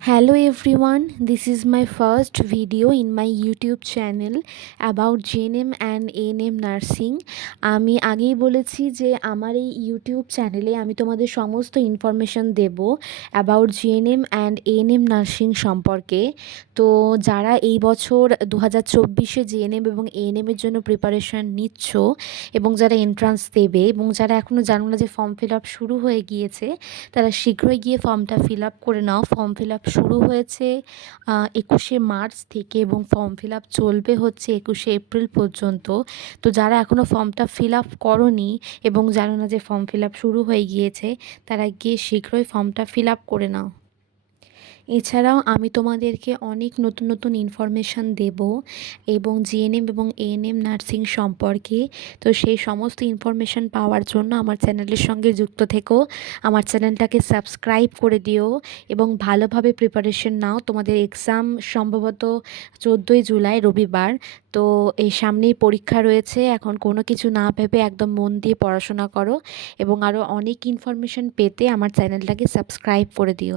Hello everyone, this is my first video in my YouTube channel about JNM and ANM nursing. আমি আগেই বলেছি যে আমার এই ইউটিউব চ্যানেলে আমি তোমাদের সমস্ত ইনফরমেশন দেব about GNM and ANM nursing সম্পর্কে। তো যারা এই বছর 2024-এ জিএনএম এবং এএনএমের জন্য প্রিপারেশন নিচ্ছ এবং যারা এন্ট্রান্স দেবে এবং যারা এখনও জানো না যে ফর্ম ফিল আপ শুরু হয়ে গিয়েছে, তারা শীঘ্রই গিয়ে ফর্মটা ফিল আপ করে নাও। ফর্ম ফিল আপ শুরু হয়েছে 21শে মার্চ থেকে এবং ফর্ম ফিল আপ চলবে হচ্ছে 21শে এপ্রিল পর্যন্ত। তো যারা এখনও ফর্মটা ফিল আপ করোনি এবং জানো না যে ফর্ম ফিল আপ শুরু হয়ে গিয়েছে, তারা গিয়ে শীঘ্রই ফর্মটা ফিল আপ করে নাও। এছাড়াও আমি তোমাদেরকে অনেক নতুন নতুন ইনফরমেশান দেব এবং জিএনএম এবং এএনএম নার্সিং সম্পর্কে। তো সেই সমস্ত ইনফরমেশান পাওয়ার জন্য আমার চ্যানেলের সঙ্গে যুক্ত থেকো, আমার চ্যানেলটাকে সাবস্ক্রাইব করে দিও এবং ভালোভাবে প্রিপারেশন নাও। তোমাদের এক্সাম সম্ভবত 14ই জুলাই রবিবার। তো এই সামনেই পরীক্ষা রয়েছে, এখন কোনো কিছু না ভেবে একদম মন দিয়ে পড়াশোনা করো এবং আরও অনেক ইনফরমেশান পেতে আমার চ্যানেলটাকে সাবস্ক্রাইব করে দিও।